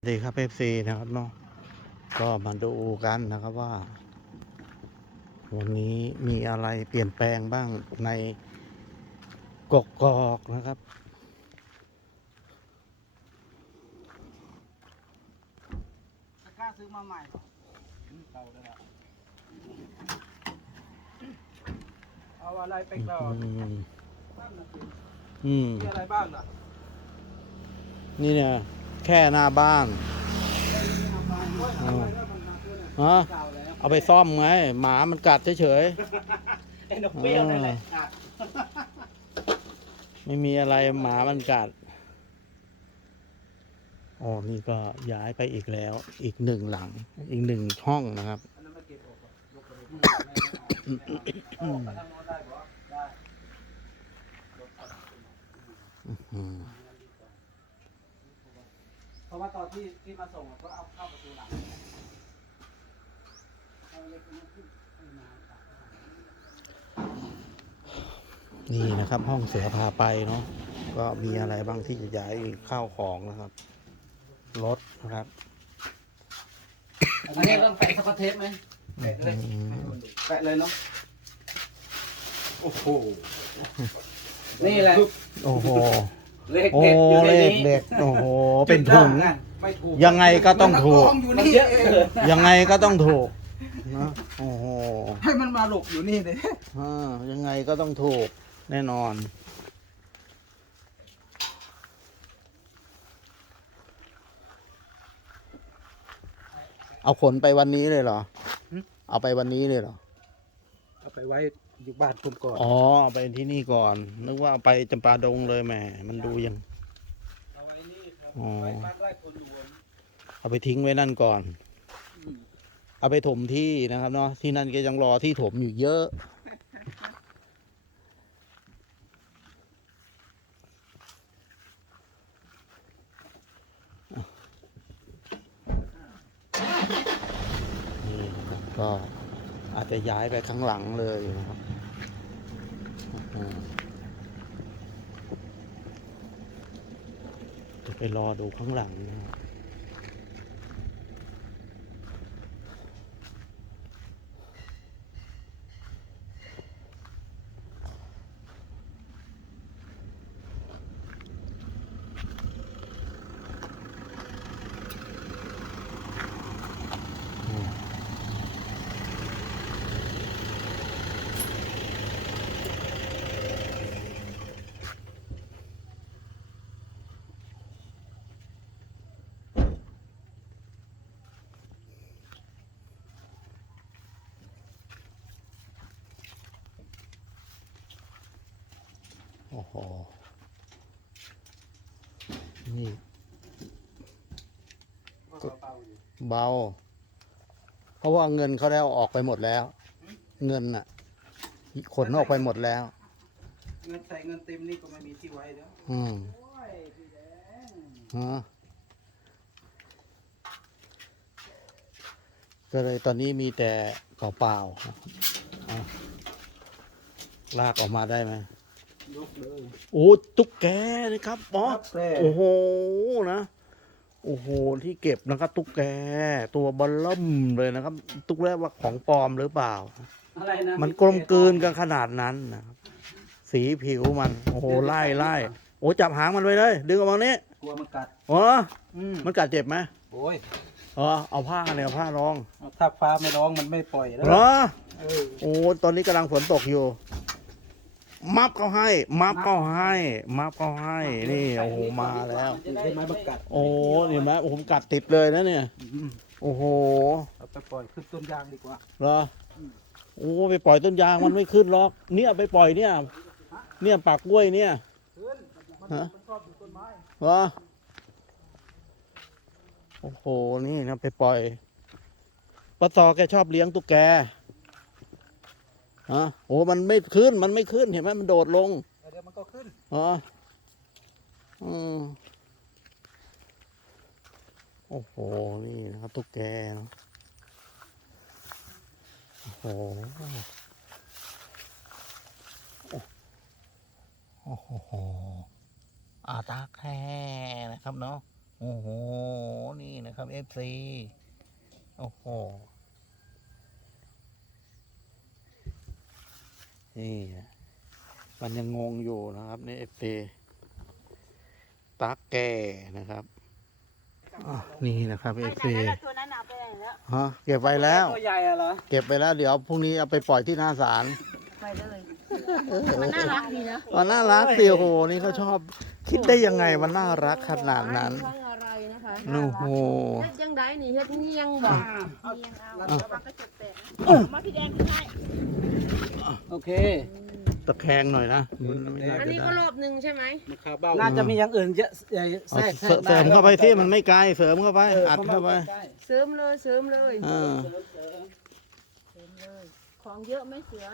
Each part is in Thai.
สวัสดีครับเอฟซีนะครับเนาะก็มาดูกันนะครับว่า วันนี้มีอะไรเปลี่ยนแปลงบ้างในกกอกนะครับตะกร้าซื้อมาใหม่เก่าแล้วล่ะเอาอะไรไปก่อนอืมบ้างนะสิอืมมีอะไรบ้างล่ะนี่เนี่ย แค่หน้าบ้านเอาไปด้วยเอาไปด้วยมันมาด้วยเนี่ยฮะเก่าแล้วเอาไปซ่อมไง หมามันกัดเฉยไอ้นกเปรี้ยวนั่นแหละอะๆไม่มีอะไรหมามันกัดอ๋อนี่ก็ย้ายไปอีกแล้ว อีกหนึ่งหลัง อีกหนึ่งห้องนะครับอันนั้นมะได้ยกไปอืมเพราะว่าตอนที่ที่มาส่งอะก็เอาเข้าประตูหลังเอาเล็กมาขึ้นให้มาครับนี่นะครับ ห้องเสือพาไปเนาะก็มีอะไรบ้างที่จะย้ายข้าวของนะครับรถนะครับอันนี้ต้องแปะสกอตเทปไหมแปะเลยอืมแปะเลยเนาะโอ้โหนี่แหละโอ้โห เลขโอ้เด็ดอยู่ในเลขนี้เด็ดโอ้โห เป็นถุง ไม่ถูกยังไงก็ต้องถูก มันอยู่นี่เองยังไงก็ต้องถูกนะโอ้โหให้มันมาหลบอยู่นี่เลยอ่ายังไงก็ต้องถูก แน่นอน เอาขนไปวันนี้เลยเหรอ เอาไปวันนี้เลยเหรอ เอาไปไว้ อยู่บ้านผมก่อนอ๋อเอาไปที่นี่ก่อน นึกว่าเอาไปจำปาดงเลยแหมมันดูยัง เอาไว้นี่ครับอ๋อ ไว้บ้านไร่คนอยู่บนเอาไปทิ้งไว้นั่นก่อน อืมเอาไปถมที่นะครับเนาะที่นั่นก็ยังรอที่ถมอยู่เยอะ นี่นะครับก็อาจจะย้ายไปข้างหลังเลยนะครับอืมจะ ไปรอดูข้างหลังนะครับ โอ้โห นี่ก็เบาๆอยู่เบา เพราะว่าเงินเขาได้เอาออกไปหมดแล้ว เงินน่ะ ขนออกไปหมดแล้ว เงินใส่เงินเต็มนี่ก็ไม่มีที่ไว้แล้วอืมโอ้ยพี่แดงฮะก็เลยตอนนี้มีแต่เปล่าๆอะลากออกมาได้ไหม ยกเลยโอ้ตุ๊กแกนะครับบอสแปะโอ้โหนะโอ้โหที่เก็บนะครับ ตุ๊กแกตัวบอลล่มเลยนะครับ ตุ๊กแกว่าของปลอมหรือเปล่า อะไรนะมันกลมกลืนกันขนาดนั้นนะครับสีผิวมัน โอ้โหไล่ไล่โอ้จับหางมันไว้เลย ดึงออกมานี้กลัวมันกัดอ๋ออืมมันกัดเจ็บไหมโอ้ยอ๋อเอาผ้าเนี่ยเอาผ้ารอง ถ้าฟ้าไม่ร้องมันไม่ปล่อยแล้วเหรอเออโอ้ตอนนี้กำลังฝนตกอยู่ มับเขาให้ มับเขาให้ มับเขาให้ นี่โอ้โหมาแล้วมันจะได้ไม่มากัดโอ้เห็นไหมโอ้โหผมกัดติดเลยนะเนี่ยอืมโอ้โหเอาไปปล่อยขึ้นต้นยางดีกว่า เหรอโอ้ไปปล่อยต้นยางมันไม่ขึ้นหรอกเนี่ยไปปล่อยเนี่ย เนี่ยปากกล้วยเนี่ยขึ้นมันฮะมันชอบอยู่ต้นไม้เหรอโอ้โหนี่นะไปปล่อยป้าตอแกชอบเลี้ยงตุ๊กแก ฮะโอ้มันไม่ขึ้น มันไม่ขึ้น เห็นไหมมันโดดลง เดี๋ยวมันก็ขึ้น อ๋อ อืมโอ้โห นี่นะครับตุ๊กแกเนอะโอ้โห โอ้โหอาตาแค่นะครับเนาะ โอ้โห นี่นะครับ FC โอ้โห นี่มันยังงงอยู่นะครับใน FC ตักแก่นะครับอะนี่นะครับไป FC ไหนแล้วตัวนั้นเอาไปไหนแล้วฮะเก็บไว้แล้วตัวใหญ่อะเหรอเก็บไปแล้วเดี๋ยวพรุ่งนี้เอาไปปล่อยที่หน้าศาลไปเลยมันน่ารักดีนะอ๋อน่ารักสิโอ้โหนี่เขาชอบ คิดได้ยังไงมันน่ารักขนาดนั้น โอ้โหเฮ็ดยังไดนี่เฮ็ดเงียงบอกเอียงเอามันก็จบแปะนะมาพี่แดงขึ้นให้โอเคตะแคงหน่อยนะมันไม่น่าอันจะนี้ได้ก็รอบหนึ่งใช่ไหมน่าจะมีอย่างอื่นเยอะใหญ่เอาแทรกเสริมเสริมเข้าไปที่มันไม่ไกลเสริมเข้าไปอัดเข้าไป เสริมเลยเสริมเลยอ่าของเยอะไหมเสือ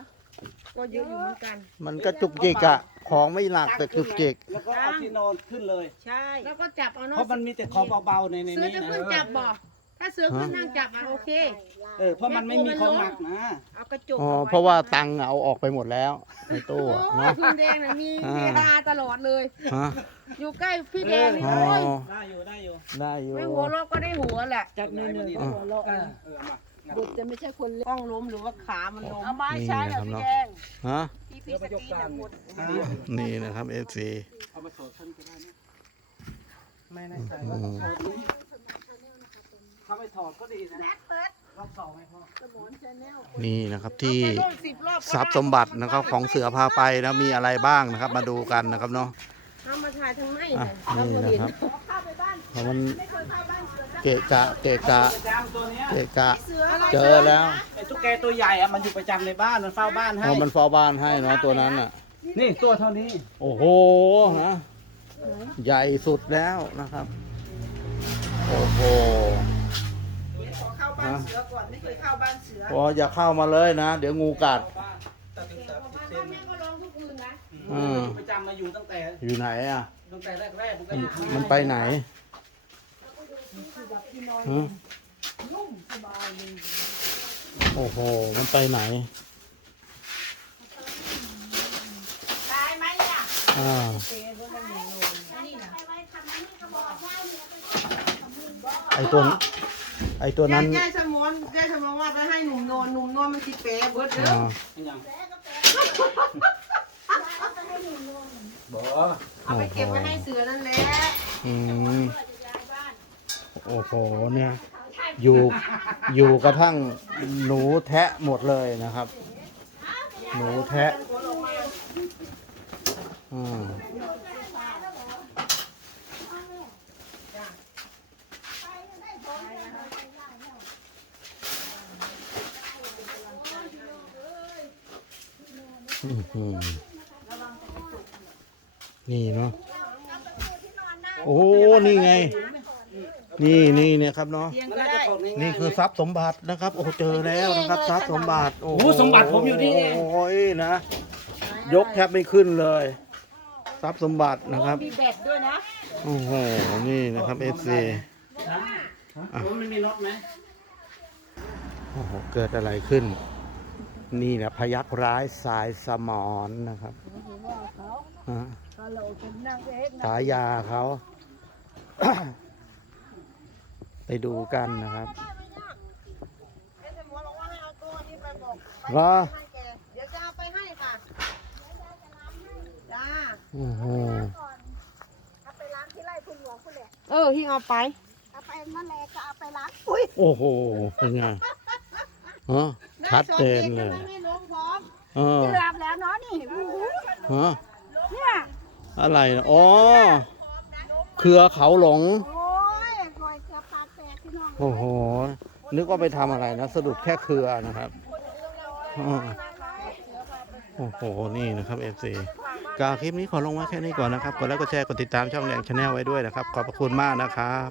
ก็เยอะอยู่เหมือนกัน มันก็จุกจิกอะของไม่หนักแต่จุกจิก แล้วก็เอาที่นอนขึ้นเลย ใช่ แล้วก็จับเอาเนาะเพราะมันมีแต่ของเบาๆในในเสือนี้จะนะขึ้นจับบอกถ้าเสือขึ้นนั่งจับอะโอเค เออเพราะมันไม่มีของหนักนะเอากระจกอ๋ออไเพราะว่าตังค์เอาออกไปหมดแล้วในตู้อะโอ้เนาะคุณแดงน่ะมีอ่าเวลาตลอดเลย ฮะอยู่ใกล้พี่แดงนี่อ๋อโอ้ยได้อยู่ได้อยู่ได้อยู่ ไม่หัวเราะก็ได้หัวแหละ จากเนื้อเนื้ออะหัวเราะเออ เออเอามา บุตรจะไม่ใช่คนกล้องล้มหรือว่าขามันล้มเอาไม้ใช้เหรอพี่แดงฮะพี่พีสตีนหมดอะนี่นะครับ FC เอามาถอดขึ้นก็ได้นะไม่แน่ใจอืว่ามถอดไหมถ้าไม่ถอดก็ดีนะรอบสองไหมพ่อนี่นะครับที่เอาไปโน่นสิบรอบก็ทรัพย์สมบัตินะครับของเสือพาไปนะมีอะไรบ้างนะครับ มาดูกันนะครับเนาะทำมาถ่ายทางไหนอะเนี่ยเรานี่ก็นะเห็นครับ เข้าไปบ้านเพราะมันไม่เคยเข้าบ้านเสือสักเกะกะเกะกะประจำตัวเนี้ยเกะกะเสืออะไรเจอแล้วไอ้ตุ๊กแกตัวใหญ่อะมันอยู่ประจำในบ้านมันเฝ้าบ้านให้พอมันฟอบ้านให้เนาะตัวนั้นอะ นี่ตัวเท่านี้โอ้โหนะใหญ่สุดแล้วนะครับ โอ้โหขอเข้าบ้านเสือก่อนไม่เคยเข้าบ้านเสือ พออย่าเข้ามาเลยนะ เดี๋ยวงูกัดตั ดถึงสามสิบเซนแม่ก็ร้องทุกคืนนะอืมประจำมาอยู่ตั้งแต่อยู่ไหนอะ ตั้งแต่แรกๆผมก็อยู่มันไปไหนฮะโอ้โห มันไปไหน ตายไหมเนี่ยอ่า ไอตัวนั้นไอตัวนั้นยายสมอนยายสมอนว่าไปให้หนุ่มนอนหนุ่มนอนมันสิเป๋เบิดเด้ออ่าอย่าง บ่เอาไปเก็บไว้ให้เสือนั่นแหละอืมโอ้โหเนี่ย อยู่อยู่กระทั่งหนูแทะหมดเลยนะครับ หนูแทะอืมอื้อหือ นี่เนาะโอ้นี่ไง นี่นี่เนี่ยครับเนาะเตียงมันก็น่าจะได้ถอดง่ายๆนี่คือทรัพย์สมบัตินะครับ โอ้เจอแล้วนะครับทรัพย์สมบัติโอ้โหโอ้สมบัติผมอยู่นี่เองโอ้ยนะยกแทบไม่ขึ้นเลยทรัพย์สมบัตินะครับมีแบตด้วยนะโอ้โหนี่นะครับเอฟซีฮะฮะโอ้มันมีน็อตไหมโอ้โหเกิดอะไรขึ้น นี่นะพยักร้ายสายสมอนนะครับฮะฉายาเขา ไปดูกันนะครับไอ้สมอนบอกว่าให้เอาตัวนี้ไปบอกเหรอให้แกเดี๋ยวจะเอาไปให้ค่ะจ้าโอ้โหเอาไปล้างที่ไร่คุณหลวงคุณแหละเออที่เอาไป เอาไปนั่นแหละก็เอาไปล้างอุ้ยโอ้โหเป็นไง ฮะชัดเจนเลยไม่ล้มพร้อมเออเกือบแล้วเนาะนี่โอ้โหฮะเนี่ยอะไรนะอ๋อเครือเขาหลง โอ้ยรอยเกือบปากแตกพี่น้องโอ้โห นึกว่าไปทำอะไรนะสรุปแค่เครือนะครับอ่าโอ้โห นี่นะครับ FC กาคลิปนี้ขอลงไว้แค่นี้ก่อนนะครับ กดไลค์ กดแชร์ กดติดตามช่องแดงชาแนลไว้ด้วยนะครับ ขอบพระคุณมากนะครับ